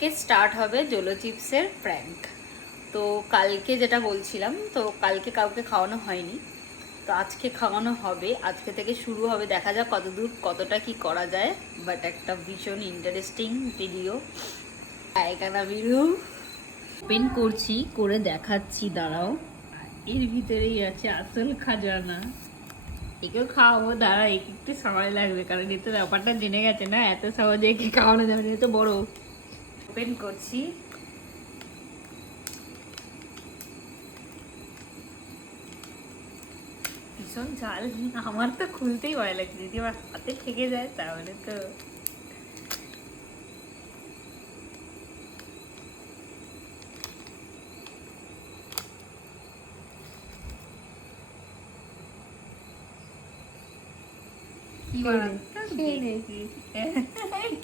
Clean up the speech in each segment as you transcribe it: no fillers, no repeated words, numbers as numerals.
কে start হবে Zolo চিপসের prank. তো কালকে যেটা বলছিলাম, তো কালকে কাউকে খাওয়ানো হয়নি, তো আজকে খাওয়ানো হবে। আজকে থেকে শুরু হবে, দেখা যাক কতদূর কতটা কি করা যায়। বাট একটা ভীষণ ইন্টারেস্টিং ভিডিও, পায়খানা ভিডিও ওপেন করছি, করে দেখাচ্ছি, দাঁড়াও। এর ভিতরেই আছে আসল খাজানা। একেও খাওয়াবো, দাঁড়া, একটু সময় লাগবে, কারণ এ তো ব্যাপারটা জেনে গেছে না, এত সহজে একে খাওয়ানো যাবে না, এ তো বড়। ওপেন করছি। ভীষণ ঝাল, আমার তো খুলতেই ভয় লাগছে, যদি আমার হাতে থেকে যায় তাহলে তো।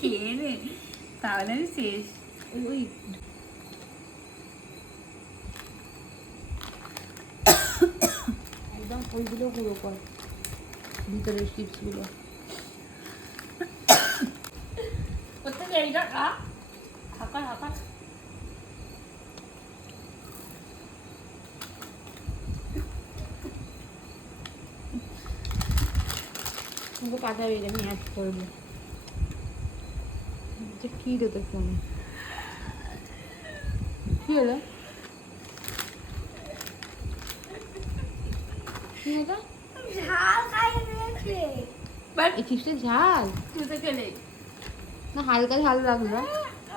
খেয়ে নে, তাহলে আমি শেষ। ওই একদম ওইগুলো পুরো কর, ভিতরের চিপস গুলো। প্রত্যেকে এইটা খা, হাঁকা হাঁকা। তোমাকে পাঠাবে, আমি অ্যাড করবো। কি রে তোর ফোনে কি হলো? কি হলো? ঝাল খাইয়ে দিয়েছে। এই চিপসে ঝাল তুই তো খেলে না, হালকা ঝাল লাগলো।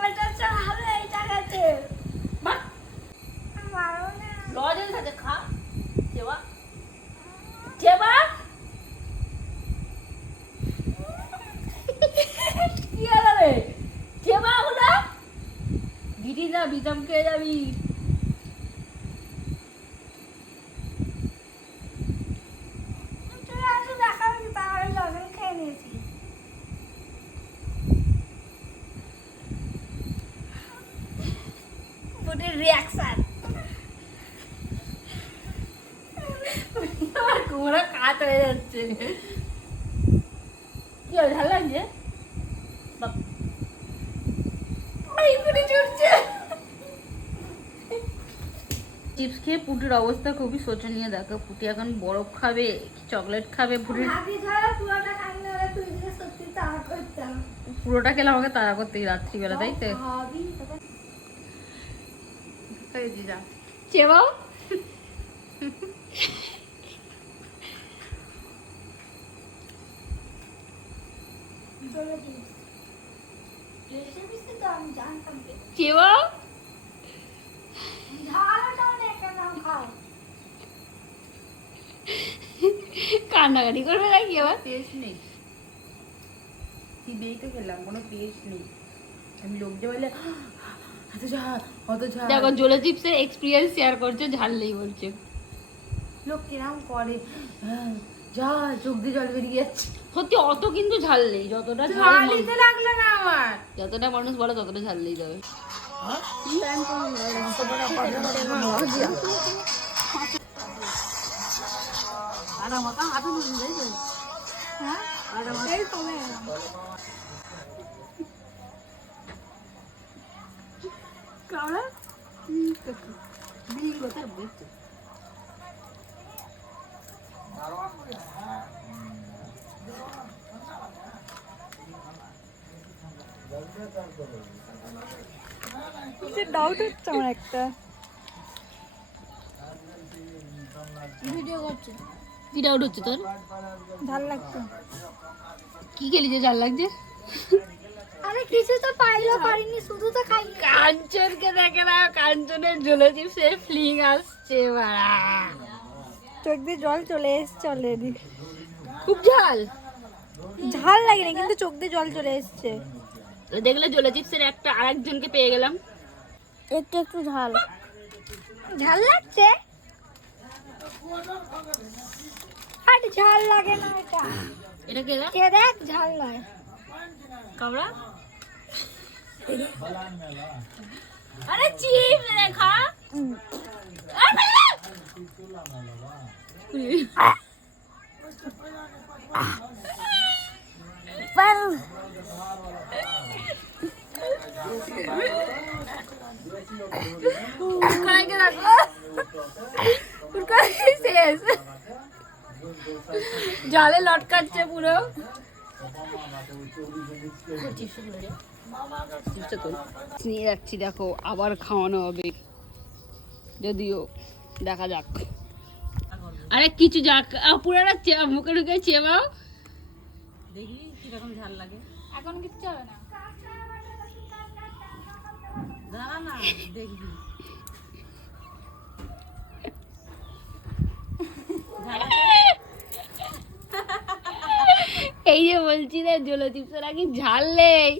ওটা ঝাল এইটা গেছে। বাট মারো না। লজেন্স আছে, খা। চেবা চেবা, কি হলো রে? চেবা ওগুলা দিদি না, বিতাম খেয়ে যাবি। তুই আগে দেখাবি, তাহলে লবণ খেয়ে নিয়েছি। বুটের রিয়াকশন। আমার কোমরা কাত হয়ে যাচ্ছে। কি হলো, ঝাল লাগছে? বাপ, এই করে চড়ছে। চিপস খেয়ে পুটির অবস্থা খুবই শোচনীয়। দেখো, পুটি এখন বরফ খাবে, চকলেট খাবে। পুটির ভাবি ধরো পুরোটা খাইনি, ওরা তুই দিলে সত্যি তাড়া করতাম। পুরোটা খেলে আমাকে তাড়া করতে রাত্রিবেলা, তাই তো? ভাবি চেবাও। চলে দিস। রেসিপিতে তো আমি জানতাম যে চেবাও। ঝালটা অনেক নাম খাও। কান্নাকাটি করবে নাকি আবার? টেস্ট নেই, চিবিয়েই তো খেলাম, কোনো টেস্ট নেই। আমি লোক যে বলে অত ঝাল, অত ঝাল। দেখো, জোলো চিপসের এক্সপিরিয়েন্স শেয়ার করছে, ঝাল নেই বলছে। লোক কিরম করে, ঝাল, চোখ দিয়ে জল বেরিয়ে যাচ্ছে। সত্যি অত কিন্তু ঝাল নেই, যতটা ঝালই তো লাগলো না আমার। যতটা মানুষ বলে ততটা ঝাল নেই তবে। আর আমাকে হাতে নুন দেয় তো। হ্যাঁ এই কমে কামড়া বিড়ি কথা বলতে। ডাউট হচ্ছে আমার একটা। ভিডিও করছে, কি ডাউট হচ্ছে তোর? ঝাল লাগতো। কি খেলি যে ঝাল লাগছে? আরে কিছু তো পাইলো পারিনি, শুধু তো খাই। কাঞ্চনকে দেখে না, কাঞ্চনের জোলো চিপসে ফ্লিং আসছে বাড়া। চোখ দিয়ে জল চলে এসছে অলরেডি। খুব ঝাল। ঝাল লাগে না, কিন্তু চোখ দিয়ে জল চলে এসছে। দেখলে জোলো চিপসের একটা আরেকজনকে পেয়ে গেলাম। একটু একটু ঝাল ঝাল লাগছে। আর ঝাল লাগে না এটা। এটা কে? কে দেখ, ঝাল নয়। কামড়া। আরে চিপস দেখা। ফুটকড়াইকে দেখো, ফুটকড়াই শেষ, জালে লটকাচ্ছে পুরো। নিয়ে যাচ্ছি, দেখো আবার খাওয়ানো হবে, যদিও দেখা যাক। আরে কিছু যাক, পুরাটা মুখে ঢুকে চেবাও, দেখি কিরকম ঝাল লাগে। এখন কিচ্ছু হবে না। দাঁড়া না, দেখবি এই যে বলছি না জলো চিপসের আগে ঝাল নেই।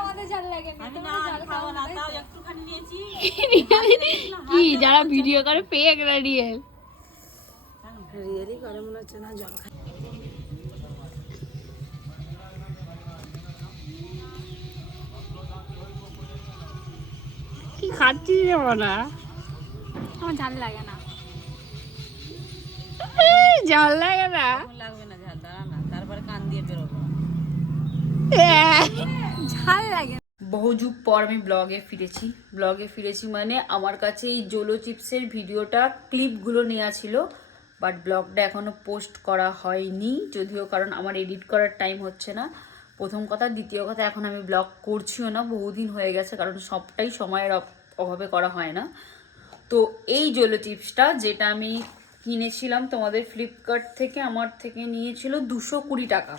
আমাদের ঝাল লাগে না, আমি না খাবো না, তাও একটুখানি নিয়েছি। কি যারা ভিডিও করে ফেক না রিয়েল? রিয়েলি করে মনে হচ্ছে না জল খাই। কি খাচ্ছিস রে মনা? আমার ঝাল লাগে না। ঝাল লাগে না? লাগবে না ঝাল, দাঁড়া না, তারপরে কান দিয়ে বেরোবো। ঝাল লাগে না। বহু যুগ পর আমি ব্লগে ফিরেছি মানে আমার কাছে এই জোলো চিপসের ভিডিওটা ক্লিপগুলো নেওয়া ছিল, বাট ব্লগটা এখনো পোস্ট করা হয়নি, যদিও কারণ আমার এডিট করার টাইম হচ্ছে না, প্রথম কথা। দ্বিতীয় কথা, এখন আমি ব্লগ করছিও না, বহুদিন হয়ে গেছে, কারণ সবটাই সময়ের অভাবে করা হয় না। তো এই জোলো চিপসটা যেটা আমি কিনেছিলাম তোমাদের ফ্লিপকার্ট থেকে, আমার থেকে নিয়েছিল 220 টাকা,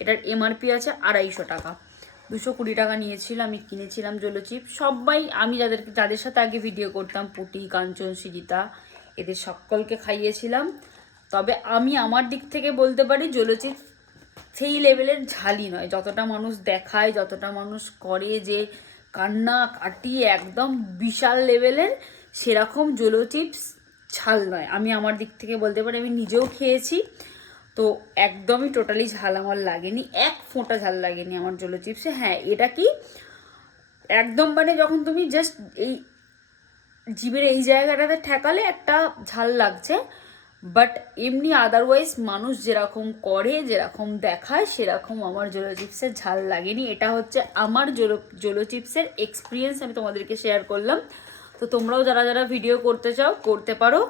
এটার এমআরপি আছে 250 টাকা। 220 টাকা নিয়েছিল, আমি কিনেছিলাম জোলো চিপস। সবাই আমি যাদের সাথে আগে ভিডিও করতাম, পুটি, কাঞ্চন, সৃজিতা, এদের সকলকে খাইয়েছিলাম। তবে আমি আমার দিক থেকে বলতে পারি জোলো চিপস সেই লেভেলের ঝালই নয়, যতটা মানুষ দেখায়, যতটা মানুষ করে যে কান্না কাটিয়ে একদম বিশাল লেভেলের, সেরকম জোলো চিপস ঝাল নয়। আমি আমার দিক থেকে বলতে পারি, আমি নিজেও খেয়েছি, তো একদমই টোটালি ঝাল আমার লাগেনি, এক ফোঁটা ঝাল লাগেনি আমার জোলো চিপসে। হ্যাঁ, এটা কি একদম মানে যখন তুমি জাস্ট এই জিভের এই জায়গাটাতে ঠেকালে একটা ঝাল লাগছে, বাট এমনি আদারওয়াইজ মানুষ যেরকম করে, যেরকম দেখায়, সেরকম আমার জোলো চিপসের ঝাল লাগেনি। এটা হচ্ছে আমার জোলো চিপসের এক্সপিরিয়েন্স, আমি তোমাদেরকে শেয়ার করলাম। তো তোমরাও যারা যারা ভিডিও করতে চাও করতে পারো।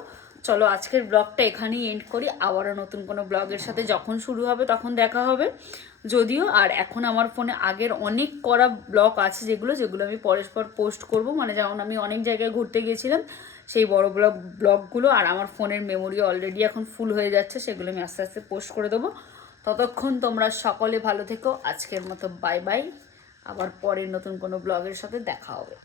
চলো আজকের ব্লগটা এখানেই এন্ড করি, আবারও নতুন কোনো ব্লগের সাথে যখন শুরু হবে তখন দেখা হবে যদিও। আর এখন আমার ফোনে আগের অনেক করা ব্লগ আছে, যেগুলো আমি পরের পর পোস্ট করব, মানে যেমন আমি অনেক জায়গায় ঘুরতে গিয়েছিলাম সেই বড় ব্লগগুলো, আর আমার ফোনের মেমোরি অলরেডি এখন ফুল হয়ে যাচ্ছে, সেগুলো আমি আস্তে আস্তে পোস্ট করে দেবো। ততক্ষণ তোমরা সকলে ভালো থেকো, আজকের মতো বাই বাই, আবার পরের নতুন কোনো ব্লগের সাথে দেখা হবে।